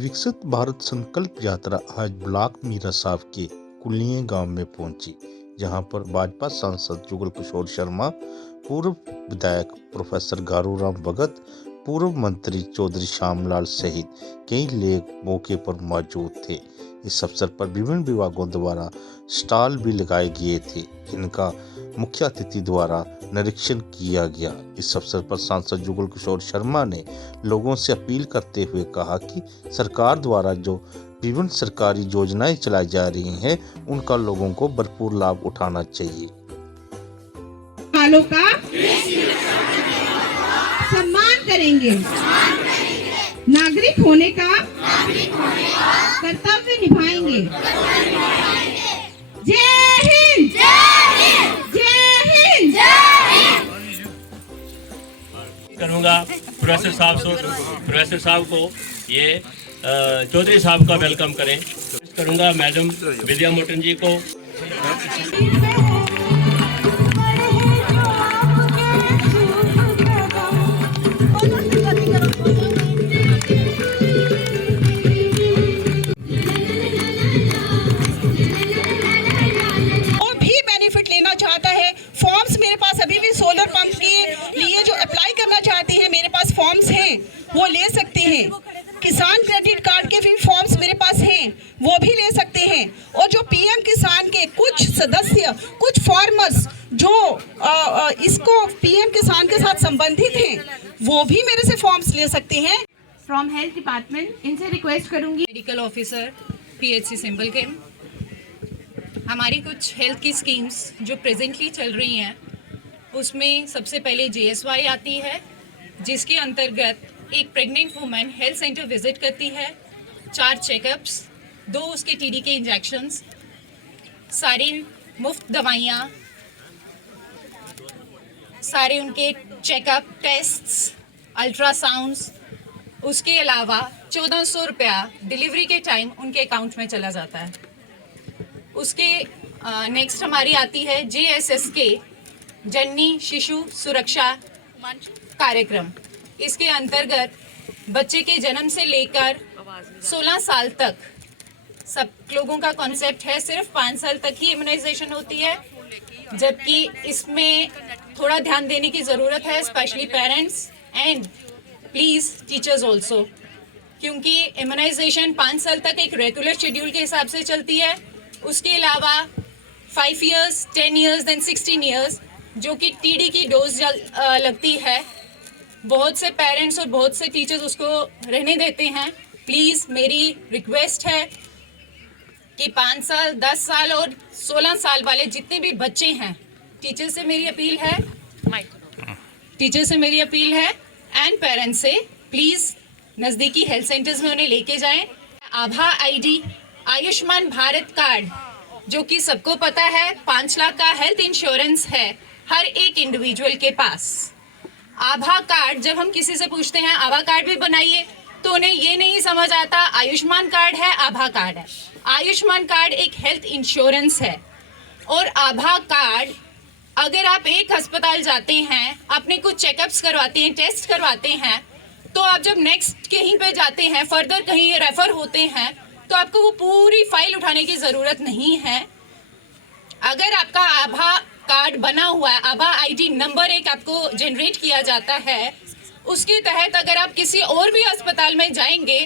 विकसित भारत संकल्प यात्रा आज ब्लॉक मीरा साहब के कुलिये गांव में पहुंची, जहां पर भाजपा सांसद जुगल किशोर शर्मा, पूर्व विधायक प्रोफेसर गारूराम भगत, पूर्व मंत्री चौधरी श्यामलाल सहित कई लोग मौके पर मौजूद थे। इस अवसर पर विभिन्न विभागों द्वारा स्टॉल भी लगाए गए थे, जिनका मुख्य अतिथि द्वारा निरीक्षण किया गया। इस अवसर पर सांसद जुगल किशोर शर्मा ने लोगों से अपील करते हुए कहा कि सरकार द्वारा जो विभिन्न सरकारी योजनाएं चलाई जा रही हैं, उनका लोगों को भरपूर लाभ उठाना चाहिए। वालों का सम्मान करेंगे, नागरिक होने का कर्तव्य निभाएंगे। जय हिंद, जय हिंद। करूँगा प्रोफेसर साहब को ये चौधरी साहब का वेलकम करें। करूँगा मैडम विद्या मोटन जी को। सोलर पंप के लिए जो अप्लाई करना चाहते हैं, मेरे पास फॉर्म्स हैं, वो ले सकते हैं। किसान क्रेडिट कार्ड के भी फॉर्म्स मेरे पास हैं, वो भी ले सकते हैं। और जो पीएम किसान के कुछ सदस्य, कुछ फार्मर्स जो इसको पीएम किसान के साथ संबंधित हैं, वो भी मेरे से फॉर्म्स ले सकते हैं। फ्रॉम हेल्थ डिपार्टमेंट इनसे रिक्वेस्ट करूंगी, मेडिकल ऑफिसर पीएचसी सिंबल के हमारी कुछ हेल्थ की स्कीम्स जो प्रेजेंटली चल रही हैं, उसमें सबसे पहले JSY आती है, जिसके अंतर्गत एक pregnant women health centre visit करती है, 4 चेकअप्स, 2 उसके TD के इंजेक्शंस, सारी मुफ्त दवाइयाँ, सारे उनके चेकअप टेस्ट्स, अल्ट्रासाउंड्स, उसके अलावा 1400 रुपया डिलीवरी के टाइम उनके अकाउंट में चला जाता है। उसके नेक्स्ट हमारी आती है JSSK जननी शिशु सुरक्षा कार्यक्रम। इसके अंतर्गत बच्चे के जन्म से लेकर 16 साल तक सब लोगों का कॉन्सेप्ट है, सिर्फ 5 साल तक ही इम्यूनाइजेशन होती है, जबकि इसमें थोड़ा ध्यान देने की ज़रूरत है, specially parents and please teachers also, क्योंकि इम्यूनाइजेशन 5 साल तक एक रेगुलर शेड्यूल के हिसाब से चलती है। उसके अलावा 5 ईयर्स, 10 ईयर्स, देन 16 ईयर्स जो कि TD की डोज लगती है। बहुत से पेरेंट्स और बहुत से टीचर्स उसको रहने देते हैं। प्लीज़ मेरी रिक्वेस्ट है कि 5 साल, 10 साल और 16 साल वाले जितने भी बच्चे हैं, टीचर से मेरी अपील है एंड पेरेंट्स से प्लीज़ नज़दीकी हेल्थ सेंटर्स में उन्हें लेके जाएं। आभा ID आयुष्मान भारत कार्ड, जो कि सबको पता है 5 लाख का हेल्थ इंश्योरेंस है हर एक इंडिविजुअल के पास। आभा कार्ड जब हम किसी से पूछते हैं आभा कार्ड भी बनाइए, तो उन्हें ये नहीं समझ आता आयुष्मान कार्ड है, आभा कार्ड है। आयुष्मान कार्ड एक हेल्थ इंश्योरेंस है, और आभा कार्ड अगर आप एक अस्पताल जाते हैं, अपने कुछ चेकअप्स करवाते हैं, टेस्ट करवाते हैं, तो आप जब नेक्स्ट कहीं पे जाते हैं, फर्दर कहीं रेफर होते हैं, तो आपको वो पूरी फाइल उठाने की ज़रूरत नहीं है। अगर आपका आभा कार्ड बना हुआ है, आभा ID नंबर एक आपको जनरेट किया जाता है, उसके तहत अगर आप किसी और भी अस्पताल में जाएंगे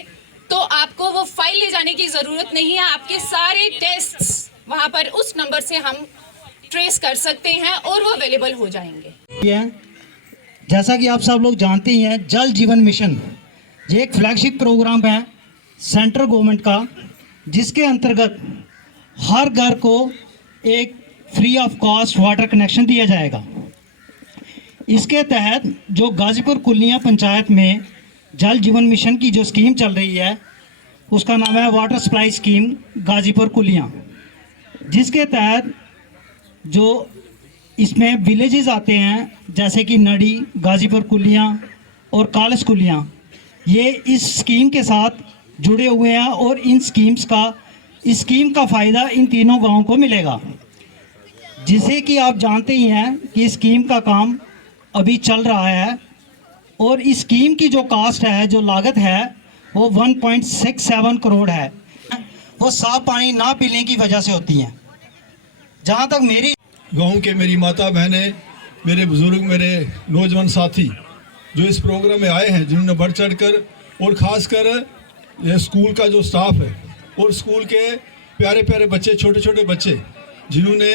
तो आपको वो फाइल ले जाने की ज़रूरत नहीं है। आपके सारे टेस्ट्स वहाँ पर उस नंबर से हम ट्रेस कर सकते हैं और वो अवेलेबल हो जाएंगे। जैसा कि आप सब लोग जानते ही हैं, जल जीवन मिशन ये एक फ्लैगशिप प्रोग्राम है सेंट्रल गवर्नमेंट का, जिसके अंतर्गत हर घर को एक free of cost water connection दिया जाएगा। इसके तहत जो गाजीपुर कुलिया पंचायत में जल जीवन मिशन की जो स्कीम चल रही है, उसका नाम है वाटर सप्लाई स्कीम गाजीपुर कुलिया, जिसके तहत जो इसमें विलेजेस आते हैं, जैसे कि नडी, गाजीपुर कुलिया और कालस कुलिया, ये इस स्कीम के साथ जुड़े हुए हैं और इस स्कीम का फ़ायदा इन तीनों गाँवों को मिलेगा। जिसे कि आप जानते ही हैं कि स्कीम का काम अभी चल रहा है, और इस स्कीम की जो कास्ट है, जो लागत है, वो 1.67 करोड़ है, वो साफ पानी ना पीने की वजह से होती हैं। जहाँ तक मेरी गाँव के मेरी माता बहनें, मेरे बुजुर्ग, मेरे नौजवान साथी जो इस प्रोग्राम में आए हैं, जिन्होंने बढ़ चढ़ कर, और ख़ासकर ये स्कूल का जो स्टाफ है और स्कूल के प्यारे प्यारे बच्चे, छोटे छोटे बच्चे, जिन्होंने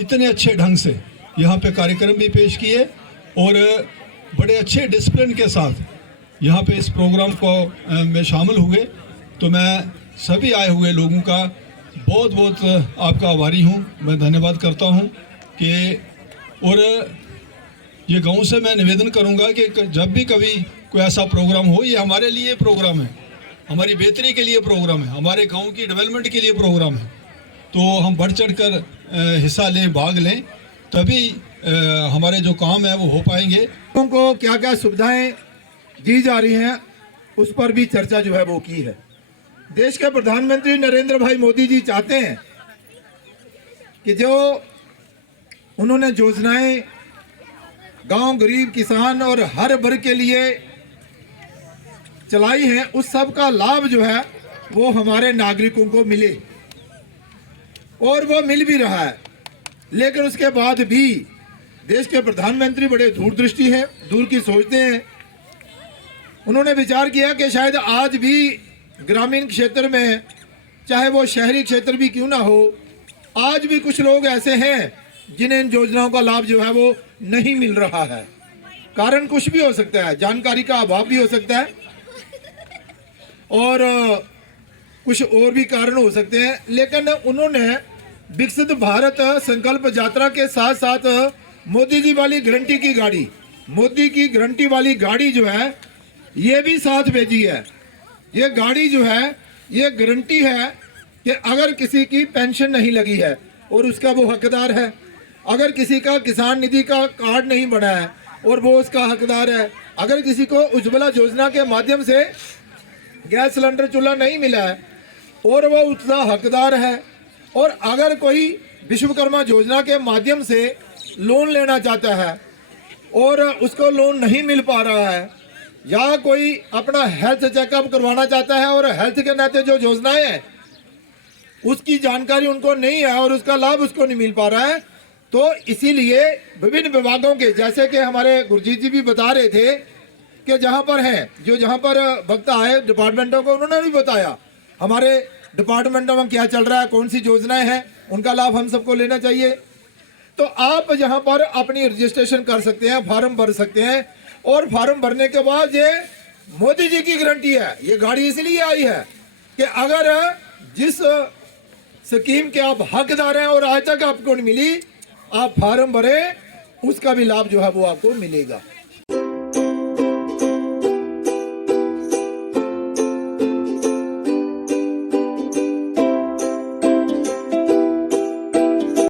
इतने अच्छे ढंग से यहाँ पे कार्यक्रम भी पेश किए और बड़े अच्छे डिसिप्लिन के साथ यहाँ पे इस प्रोग्राम को में शामिल हुए। तो मैं सभी आए हुए लोगों का बहुत बहुत आपका आभारी हूँ, मैं धन्यवाद करता हूँ कि, और ये गाँव से मैं निवेदन करूँगा कि जब भी कभी कोई ऐसा प्रोग्राम हो, ये हमारे लिए प्रोग्राम है, हमारी बेहतरी के लिए प्रोग्राम है, हमारे गांव की डेवलपमेंट के लिए प्रोग्राम है, तो हम बढ़ चढ़ कर हिस्सा लें, भाग लें, तभी हमारे जो काम है वो हो पाएंगे। लोगों को क्या क्या सुविधाएं दी जा रही हैं उस पर भी चर्चा जो है वो की है। देश के प्रधानमंत्री नरेंद्र भाई मोदी जी चाहते हैं कि जो उन्होंने योजनाएं गांव, गरीब, किसान और हर वर्ग के लिए चलाई हैं, उस सब का लाभ जो है वो हमारे नागरिकों को मिले, और वो मिल भी रहा है। लेकिन उसके बाद भी देश के प्रधानमंत्री बड़े दूरदृष्टि हैं, दूर की सोचते हैं। उन्होंने विचार किया कि शायद आज भी ग्रामीण क्षेत्र में, चाहे वो शहरी क्षेत्र भी क्यों ना हो, आज भी कुछ लोग ऐसे हैं जिन्हें इन योजनाओं का लाभ जो है वो नहीं मिल रहा है। कारण कुछ भी हो सकता है, जानकारी का अभाव भी हो सकता है और कुछ और भी कारण हो सकते हैं। लेकिन उन्होंने विकसित भारत संकल्प यात्रा के साथ साथ मोदी जी वाली गारंटी की गाड़ी, मोदी की गारंटी वाली गाड़ी जो है ये भी साथ भेजी है। ये गाड़ी जो है ये गारंटी है कि अगर किसी की पेंशन नहीं लगी है और उसका वो हकदार है, अगर किसी का किसान निधि का कार्ड नहीं बना है और वो उसका हकदार है, अगर किसी को उज्ज्वला योजना के माध्यम से गैस सिलेंडर चूल्हा नहीं मिला है और वो उसका हकदार है, और अगर कोई विश्वकर्मा योजना के माध्यम से लोन लेना चाहता है और उसको लोन नहीं मिल पा रहा है, या कोई अपना हेल्थ चेकअप करवाना चाहता है और हेल्थ के नाते जो योजनाएं हैं उसकी जानकारी उनको नहीं है और उसका लाभ उसको नहीं मिल पा रहा है, तो इसीलिए विभिन्न विभागों के, जैसे कि हमारे गुरजीत जी भी बता रहे थे कि जहाँ पर हैं, जो जहाँ पर वक्त आए डिपार्टमेंटों को उन्होंने भी बताया हमारे डिपार्टमेंटों में क्या चल रहा है, कौन सी योजनाएं हैं, उनका लाभ हम सबको लेना चाहिए। तो आप यहाँ पर अपनी रजिस्ट्रेशन कर सकते हैं, फॉर्म भर सकते हैं, और फॉर्म भरने के बाद ये मोदी जी की गारंटी है। ये गाड़ी इसलिए आई है कि अगर जिस स्कीम के आप हकदार हैं और आज तक आपको नहीं मिली, आप फॉर्म भरें, उसका भी लाभ जो है वो आपको मिलेगा।